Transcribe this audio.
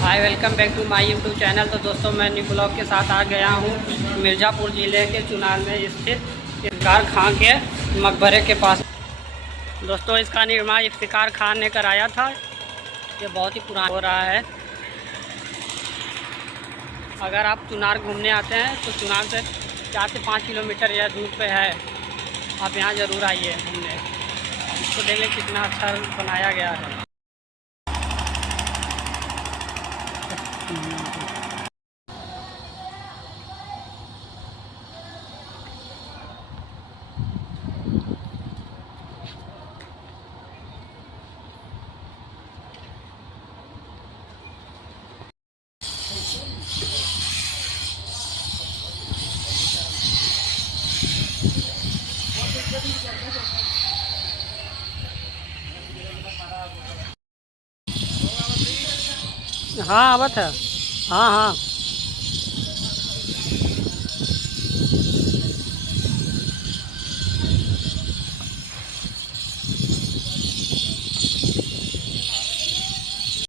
Hi, welcome back to my YouTube channel. तो दोस्तों, मैं न्यू ब्लॉग के साथ आ गया हूँ मिर्ज़ापुर ज़िले के चुनार में स्थित इफ्तिकार खां के मकबरे के पास। दोस्तों, इसका निर्माण इफ्तिकार खां ने कराया था। ये बहुत ही पुराना हो रहा है। अगर आप चुनार घूमने आते हैं तो चुनार से 4 से 5 किलोमीटर या दूर पे है। आप यहाँ ज़रूर आइए घूमने। इसको देख लें कितना अच्छा बनाया गया है। हाँ, आवत है। हाँ हाँ।